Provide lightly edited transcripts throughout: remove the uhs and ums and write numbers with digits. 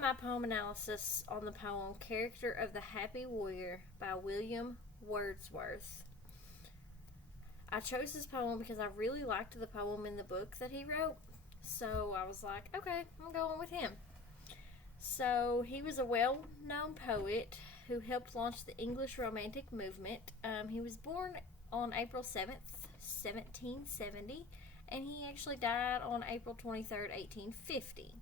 my poem analysis on the poem Character of the Happy Warrior by William Wordsworth. I chose this poem because I really liked the poem in the book that he wrote. So I was like, okay, I'm going with him. So he was a well known poet who helped launch the English Romantic movement. He was born on April 7th, 1770, and he actually died on April 23rd, 1850.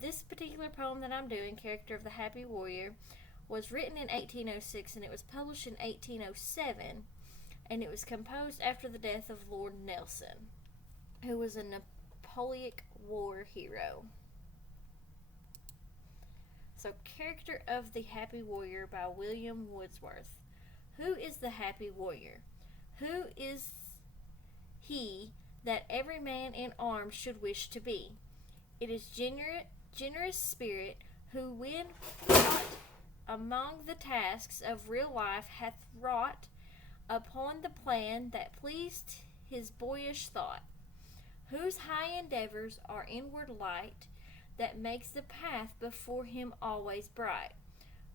This particular poem that I'm doing, Character of the Happy Warrior, was written in 1806 and it was published in 1807, and it was composed after the death of Lord Nelson, who was a Napoleonic War hero. So, Character of the Happy Warrior by William Wordsworth. Who is the happy warrior? Who is he that every man in arms should wish to be? It is generous spirit who, when brought among the tasks of real life, hath wrought upon the plan that pleased his boyish thought, whose high endeavors are inward light that makes the path before him always bright,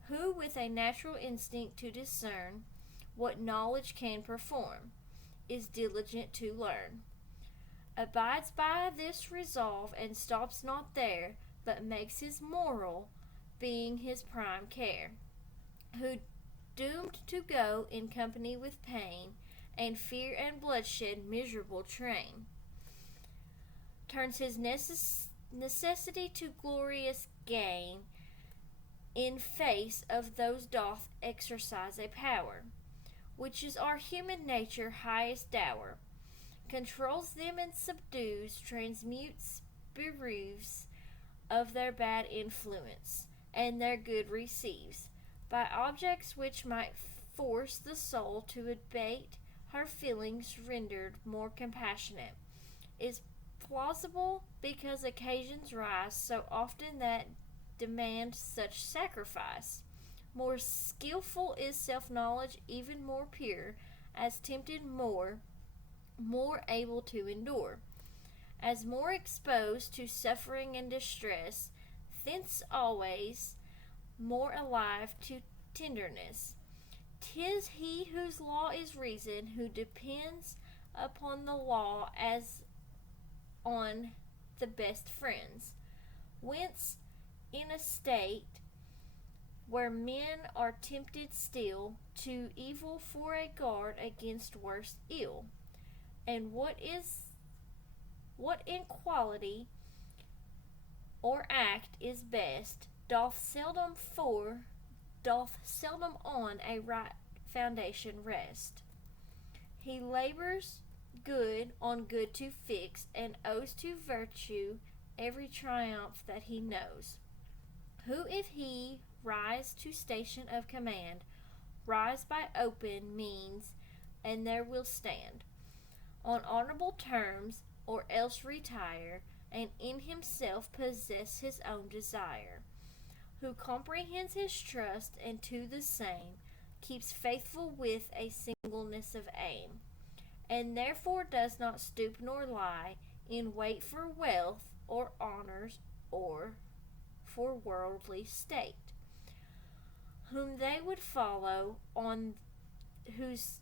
who with a natural instinct to discern what knowledge can perform, is diligent to learn, abides by this resolve and stops not there, but makes his moral being his prime care, who doomed to go in company with pain and fear and bloodshed miserable train, turns his necessity to glorious gain in face of those doth exercise a power, which is our human nature highest dower, controls them and subdues, transmutes, bereaves of their bad influence, and their good receives, by objects which might force the soul to abate her feelings rendered more compassionate, is plausible because occasions rise so often that demand such sacrifice. More skillful is self-knowledge, even more pure, as tempted more able to endure, as more exposed to suffering and distress, thence always more alive to tenderness. 'Tis he whose law is reason, who depends upon the law as on the best friends, whence in a state where men are tempted still to evil for a guard against worse ill, and what in quality or act is best, doth seldom on a right foundation rest. He labors good on good to fix, and owes to virtue every triumph that he knows. Who if he rise to station of command, rise by open means, and there will stand on honorable terms, or else retire, and in himself possess his own desire, who comprehends his trust, and to the same keeps faithful with a singleness of aim, and therefore does not stoop nor lie in wait for wealth or honors or for worldly state, whom they would follow, on whose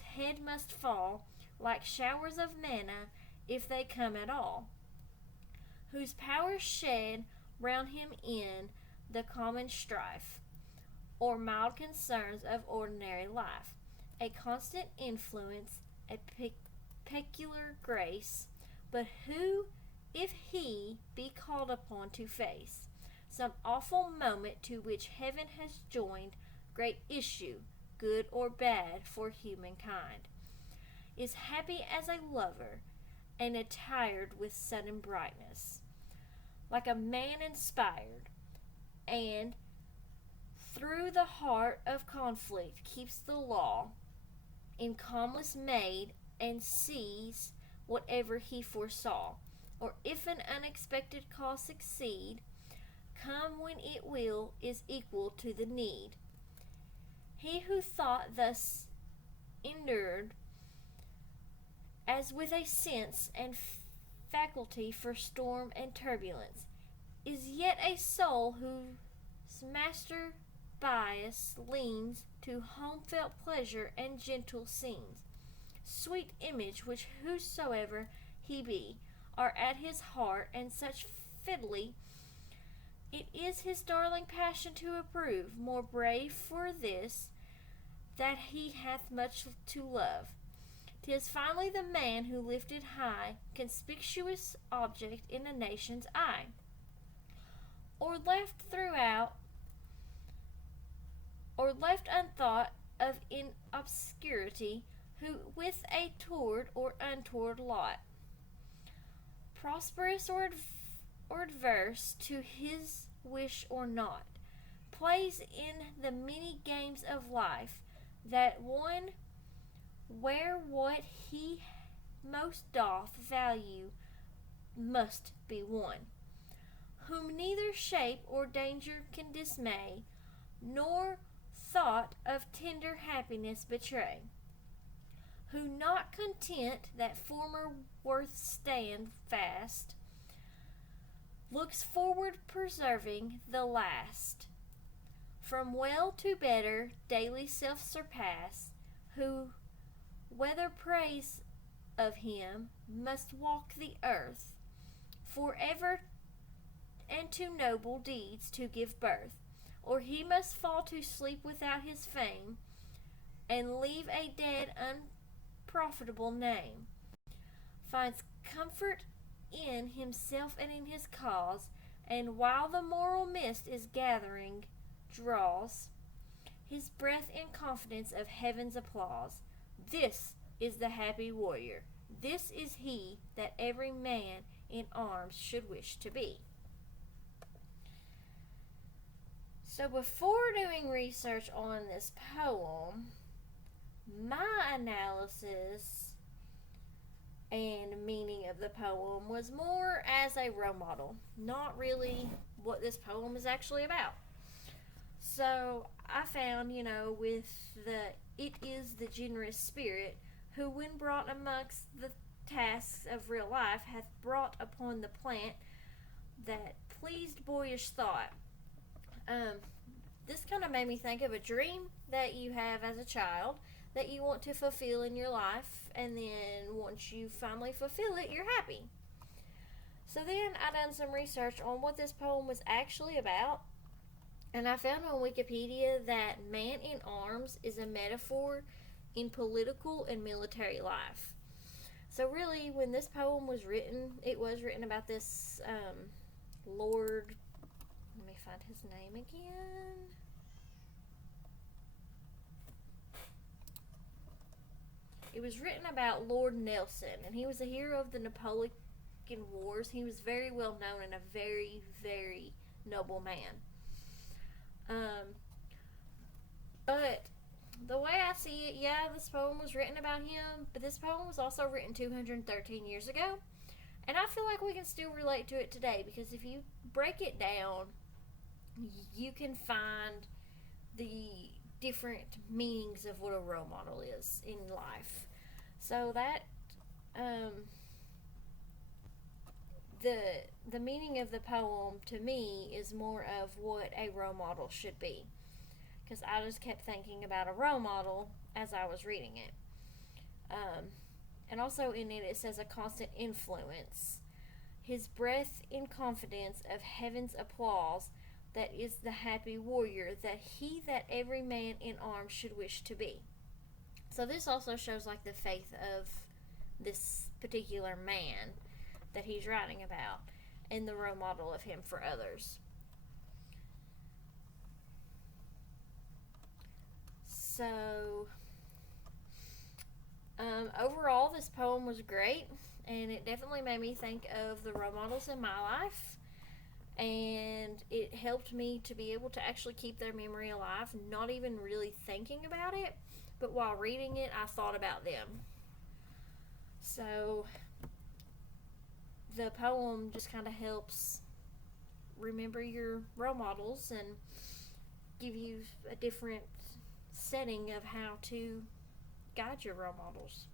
head must fall like showers of manna if they come at all, whose powers shed round him in the common strife, or mild concerns of ordinary life, a constant influence, a peculiar grace, but who, if he be called upon to face some awful moment to which heaven has joined great issue, good or bad, for humankind, is happy as a lover, and attired with sudden brightness, like a man inspired, and through the heart of conflict keeps the law in calmness made, and sees whatever he foresaw, or if an unexpected cause succeed, come when it will, is equal to the need. He who thought thus endured, as with a sense and faculty for storm and turbulence, is yet a soul whose master bias leans to home felt pleasure and gentle scenes. Sweet image which whosoever he be are at his heart, and such fiddly it is his darling passion to approve, more brave for this, that he hath much to love. 'Tis finally the man who lifted high, conspicuous object in a nation's eye, or left throughout, or left unthought of in obscurity, who with a toward or untoward lot, prosperous or adverse to his wish or not, plays in the many games of life, that one where what he most doth value must be won, whom neither shape or danger can dismay, nor thought of tender happiness betray, who not content that former worth stand fast, looks forward preserving the last, from well to better daily self surpass, who whether praise of him must walk the earth forever, and to noble deeds to give birth, or he must fall to sleep without his fame, and leave a dead unprofitable name, finds comfort in himself and in his cause, and while the moral mist is gathering, draws his breath in confidence of heaven's applause. This is the happy warrior. This is he that every man in arms should wish to be. So before doing research on this poem, my analysis and meaning of the poem was more as a role model, not really what this poem is actually about. So I found, with it is the generous spirit who, when brought amongst the tasks of real life, hath brought upon the plant that pleased boyish thought. This kind of made me think of a dream that you have as a child that you want to fulfill in your life, and then once you finally fulfill it, you're happy. So then I done some research on what this poem was actually about, and I found on Wikipedia that man in arms is a metaphor in political and military life. So really, when this poem was written, it was written about this Lord, let me find his name again. It was written about Lord Nelson, and he was a hero of the Napoleonic Wars. He was very well known and a very, very noble man. But the way I see it, yeah, this poem was written about him, but this poem was also written 213 years ago. And I feel like we can still relate to it today, because if you break it down, you can find the different meanings of what a role model is in life. So that the meaning of the poem to me is more of what a role model should be, because I just kept thinking about a role model as I was reading it. And also in it says a constant influence, his breath in confidence of heaven's applause, that is the happy warrior, that he that every man in arms should wish to be. So this also shows like the faith of this particular man that he's writing about, and the role model of him for others. So overall, this poem was great, and it definitely made me think of the role models in my life, and it helped me to be able to actually keep their memory alive, not even really thinking about it, but while reading it, I thought about them. So the poem just kind of helps remember your role models and give you a different setting of how to guide your role models.